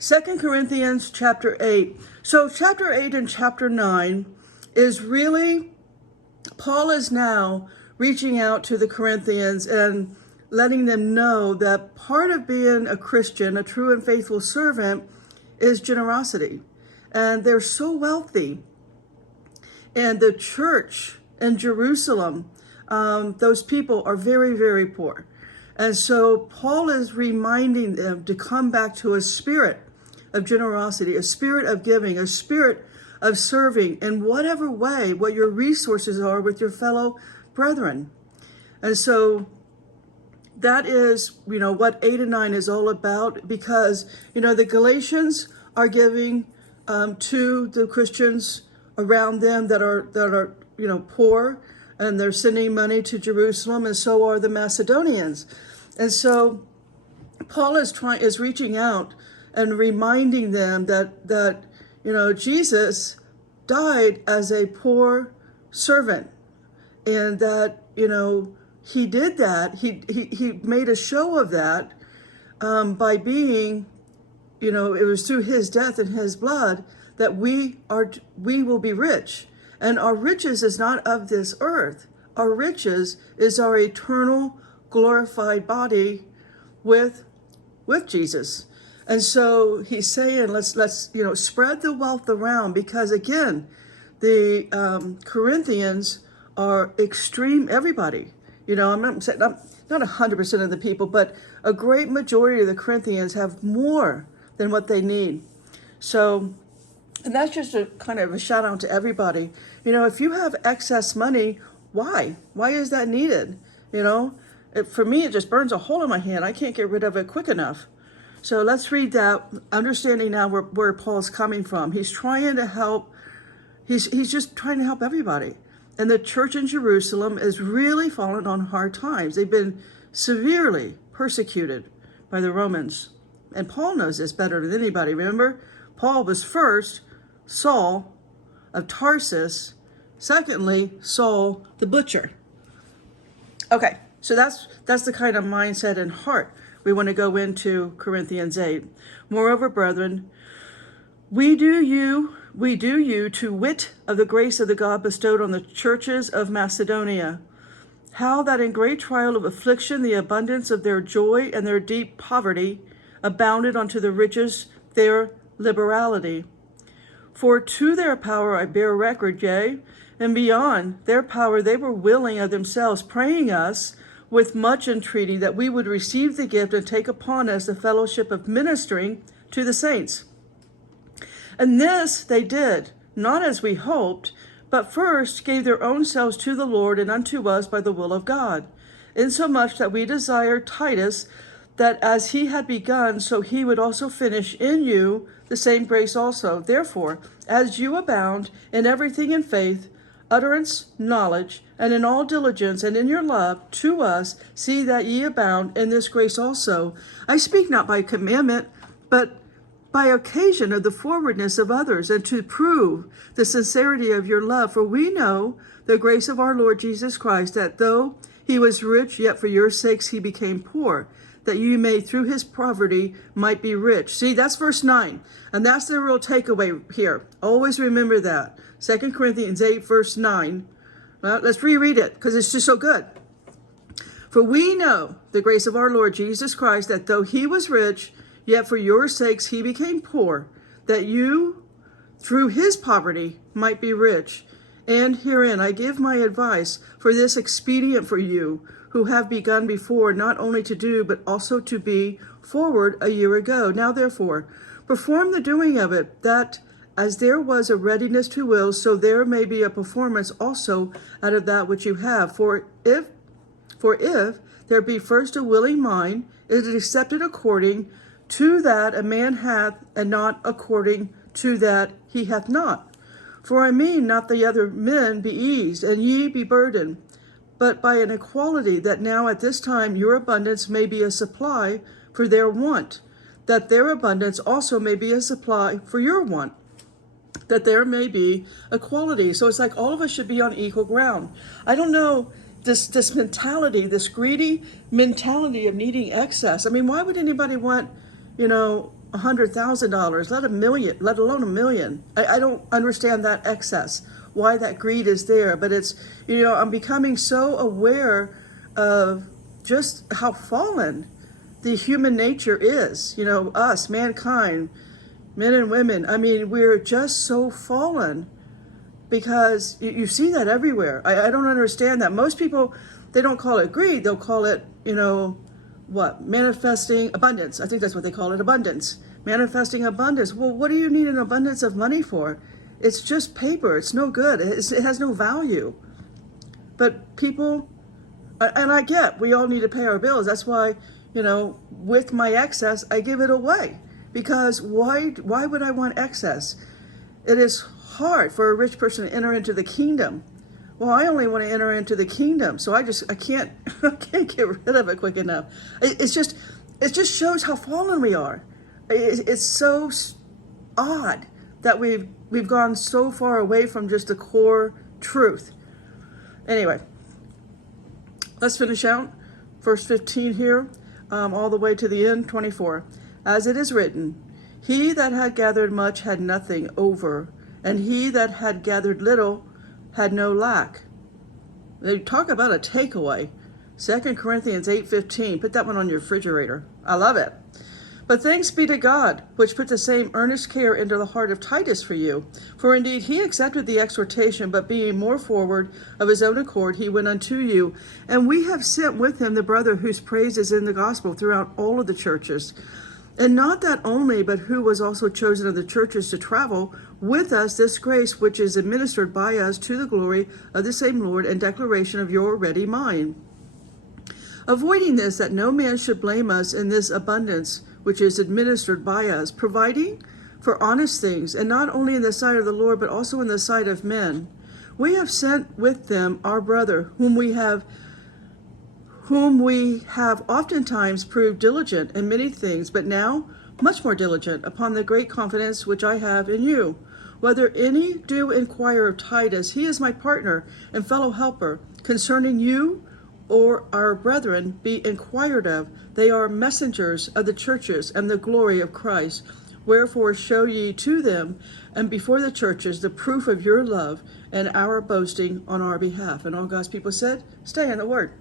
2 Corinthians chapter 8. So chapter 8 and chapter 9 is really, Paul is now reaching out to the Corinthians and letting them know that part of being a Christian, a true and faithful servant, is generosity. And they're so wealthy. And the church in Jerusalem, those people are very, very poor. And so Paul is reminding them to come back to a spirit of generosity, a spirit of giving, a spirit of serving in whatever way, what your resources are with your fellow brethren. And so that is, what 8 and 9 is all about, because, the Galatians are giving to the Christians around them that are poor, and they're sending money to Jerusalem, and so are the Macedonians. And so Paul is reaching out and reminding them that Jesus died as a poor servant, and that he did that. He made a show of that by being, it was through his death and his blood that we will be rich. And our riches is not of this earth. Our riches is our eternal glorified body with Jesus. And so he's saying, let's spread the wealth around, because again, the Corinthians are extreme. Everybody, I'm not saying not 100% of the people, but a great majority of the Corinthians have more than what they need. So, and that's just a kind of a shout out to everybody. If you have excess money, why? Why is that needed? For me, it just burns a hole in my hand. I can't get rid of it quick enough. So let's read that, understanding now where Paul's coming from. He's trying to help. He's just trying to help everybody. And the church in Jerusalem is really falling on hard times. They've been severely persecuted by the Romans. And Paul knows this better than anybody. Remember, Paul was first Saul of Tarsus, secondly, Saul the butcher. Okay, so that's the kind of mindset and heart we want to go into Corinthians 8. Moreover, brethren, we do you to wit of the grace of the God bestowed on the churches of Macedonia, how that in great trial of affliction the abundance of their joy and their deep poverty abounded unto the riches their liberality. For to their power I bear record, yea, and beyond their power they were willing of themselves, praying us with much entreaty that we would receive the gift and take upon us the fellowship of ministering to the saints. And this they did, not as we hoped, but first gave their own selves to the Lord and unto us by the will of God, insomuch that we desire Titus, that as he had begun, so he would also finish in you the same grace also. Therefore, as you abound in everything in faith, utterance, knowledge, and in all diligence, and in your love to us, see that ye abound in this grace also. I speak not by commandment, but by occasion of the forwardness of others, and to prove the sincerity of your love. For we know the grace of our Lord Jesus Christ, that though he was rich, yet for your sakes he became poor, that you may through his poverty might be rich. See, that's verse 9. And that's the real takeaway here. Always remember that. 2 Corinthians 8, verse 9. Well, let's reread it, because it's just so good. For we know the grace of our Lord Jesus Christ, that though he was rich, yet for your sakes he became poor, that you through his poverty might be rich. And herein I give my advice for this expedient for you, who have begun before not only to do, but also to be forward a year ago. Now therefore, perform the doing of it, that as there was a readiness to will, so there may be a performance also out of that which you have. For if there be first a willing mind, it is accepted according to that a man hath, and not according to that he hath not. For I mean not the other men be eased, and ye be burdened, but by an equality, that now at this time your abundance may be a supply for their want, that their abundance also may be a supply for your want, that there may be equality. So it's like all of us should be on equal ground. I don't know, this mentality, this greedy mentality of needing excess. I mean, why would anybody want, $100,000, let alone a million. I don't understand that excess, why that greed is there. But it's, I'm becoming so aware of just how fallen the human nature is. Us, mankind, men and women. I mean, we're just so fallen, because you see that everywhere. I don't understand that. Most people, they don't call it greed. They'll call it, manifesting abundance. I think that's what they call it, abundance. Manifesting abundance. Well, what do you need an abundance of money for? It's just paper. It's no good. It has no value. But people, and I get, we all need to pay our bills. That's why, with my excess, I give it away. Because why would I want excess? It is hard for a rich person to enter into the kingdom. Well, I only want to enter into the kingdom, so I can't get rid of it quick enough. It just shows how fallen we are. It's so odd that we've gone so far away from just the core truth. Anyway, let's finish out verse 15 here, all the way to the end, 24. As it is written, he that had gathered much had nothing over, and he that had gathered little had no lack. They talk about a takeaway. 2 Corinthians 8:15. Put that one on your refrigerator. I love it. But thanks be to God, which put the same earnest care into the heart of Titus for you. For indeed he accepted the exhortation, but being more forward of his own accord, he went unto you. And we have sent with him the brother whose praise is in the gospel throughout all of the churches. And not that only, but who was also chosen of the churches to travel with us this grace which is administered by us to the glory of the same Lord and declaration of your ready mind. Avoiding this, that no man should blame us in this abundance which is administered by us, providing for honest things, and not only in the sight of the Lord, but also in the sight of men. We have sent with them our brother, whom we have oftentimes proved diligent in many things, but now much more diligent, upon the great confidence which I have in you. Whether any do inquire of Titus, he is my partner and fellow helper, concerning you or our brethren be inquired of. They are messengers of the churches and the glory of Christ. Wherefore show ye to them and before the churches the proof of your love and our boasting on our behalf. And all God's people said, stay in the word.